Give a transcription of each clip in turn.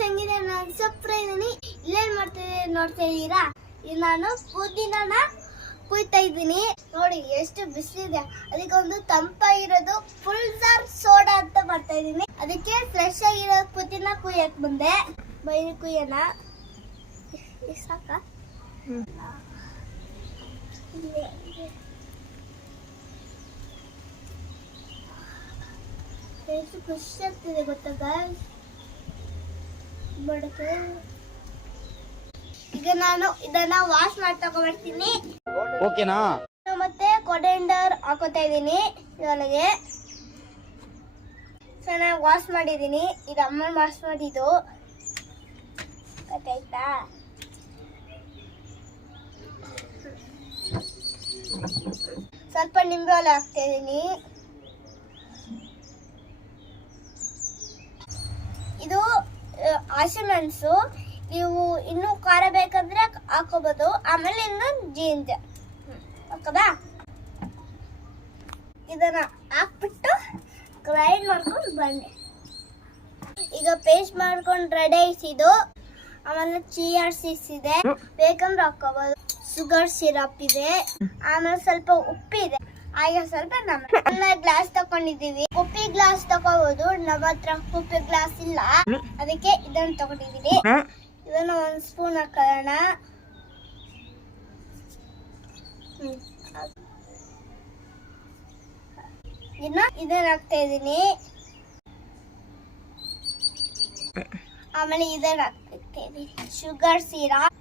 ಸಂಗೀತ ನಾನು ಸಪ್ರೈದೀನಿ. ಇಲ್ಲೇನ್ ಮಾಡ್ತಿದ್ದೀನಿ ನೋಡ್ತಾ ಇದ್ದೀರಾ? ಇದು ನಾನು ಪುದೀನಾನ ಕುಯ್ತಾ ಇದ್ದೀನಿ. ನೋಡಿ ಎಷ್ಟು ಬಿಸಿಲಿದೆ. ಅದಕ್ಕೊಂದು ತಂಪಾಗಿರೋದು ಫುಲ್ ಸೋಡಾ ಅಂತ ಮಾಡ್ತಾ ಇದ್ದೀನಿ. ಅದಕ್ಕೆ ಫ್ರೆಶ್ ಆಗಿರೋ ಪುದೀನ ಕುಯ್ಯಕ್ ಬಂದೆ. ಬೈರಿ ಕುಯ್ಯೋಣ. ಸಾಕ ಎಷ್ಟು ಖುಷಿ ಆಗ್ತಿದೆ ಗೊತ್ತಾ ಗಾಯ್ಸ್. ಈಗ ನಾನು ಇದನ್ನ ವಾಶ್ ಮಾಡಿ ತಗೊಂಡ್ಬರ್ತೀನಿ. ಓಕೆನಾ? ಮತ್ತೆ ಕೊಡೆಂಡರ್ ಹಾಕೋತಾ ಇದ್ದೀನಿ ಇದರೊಳಗೆ. ಚೆನ್ನಾಗಿ ವಾಶ್ ಮಾಡಿದ್ದೀನಿ. ಇದು ಅಮ್ಮ ವಾಶ್ ಮಾಡಿದ್ದು ಗೊತ್ತಾಯ್ತಾ? ಸ್ವಲ್ಪ ನಿಂಬೆ ಹುಳಿ ಹಾಕ್ತಾ ಇದ್ದೀನಿ. ಇದು ಹಸಿಮೆಣಸು. ನೀವು ಇನ್ನೂ ಖಾರ ಬೇಕಂದ್ರೆ ಹಾಕೋಬಹುದು. ಆಮೇಲೆ ಇನ್ನು ಜೀಂಜರ್ ಹಾಕದಾ? ಇದನ್ನ ಹಾಕ್ಬಿಟ್ಟು ಗ್ರೈಂಡ್ ಮಾಡ್ಕೊಂಡು ಬನ್ನಿ. ಈಗ ಪೇಸ್ಟ್ ಮಾಡ್ಕೊಂಡು ರೆಡಿ ಆಯ್ತಿದ್ದು. ಆಮೇಲೆ ಚಿಯಾ ಸೀಡ್ಸ್ ಇದೆ, ಬೇಕಂದ್ರೆ ಹಾಕೋಬಹುದು. ಶುಗರ್ ಸಿರಪ್ ಇದೆ, ಆಮೇಲೆ ಸ್ವಲ್ಪ ಉಪ್ಪಿದೆ. ಹಾಗೆ ಸ್ವಲ್ಪ ನಮ್ಮ ಗ್ಲಾಸ್ ತಕೊಂಡಿದೀವಿ. ಕುಪ್ಪಿ ಗ್ಲಾಸ್ ತಗೋಬಹುದು. ನಮ್ಮ ಹತ್ರ ಕುಪ್ಪಿ ಗ್ಲಾಸ್ ಇಲ್ಲ, ಅದಕ್ಕೆ ಇದನ್ನ ತಗೊಂಡಿದೀವಿ. ಇದನ್ನ ಒಂದ್ ಸ್ಪೂನ್ ಹಾಕೋಣ. ಇದನ್ನ ಹಾಕ್ತಾ ಇದೀನಿ. ಆಮೇಲೆ ಇದನ್ನ ಹಾಕ್ತಾ ಇದೀನಿ ಶುಗರ್ ಸಿರಪ್.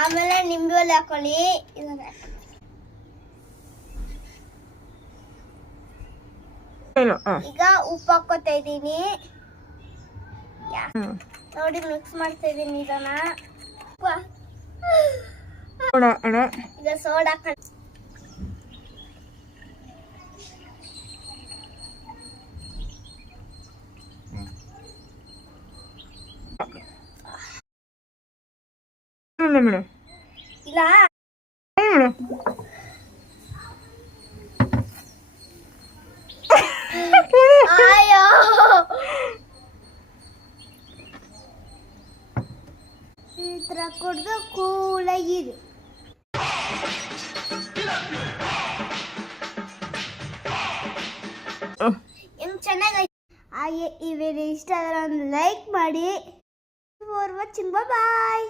ಆಮೇಲೆ ನಿಂಬೆ ಹುಳಿ ಹಾಕೊಳ್ಳಿ. ಈಗ ಉಪ್ಪು ಹಾಕೋತಾ ಇದ್ದೀನಿ. ನೋಡಿ ಮಿಕ್ಸ್ ಮಾಡ್ತಾ ಇದ್ದೀನಿ ಇದನ್ನ. ಈಗ ಸೋಡಾ ಇಲ್ಲ ಅಯ್ಯೋ ಈ ತರ ಕುಡ್ದು ಕೂಲಾಗಿದೆ. ಚೆನ್ನಾಗಿ ಹಾಗೆ ಈ ವಿಡಿಯೋ ಇಷ್ಟ ಆದರೆ ಒಂದು ಲೈಕ್ ಮಾಡಿ. For watching. ಬಾಯ್.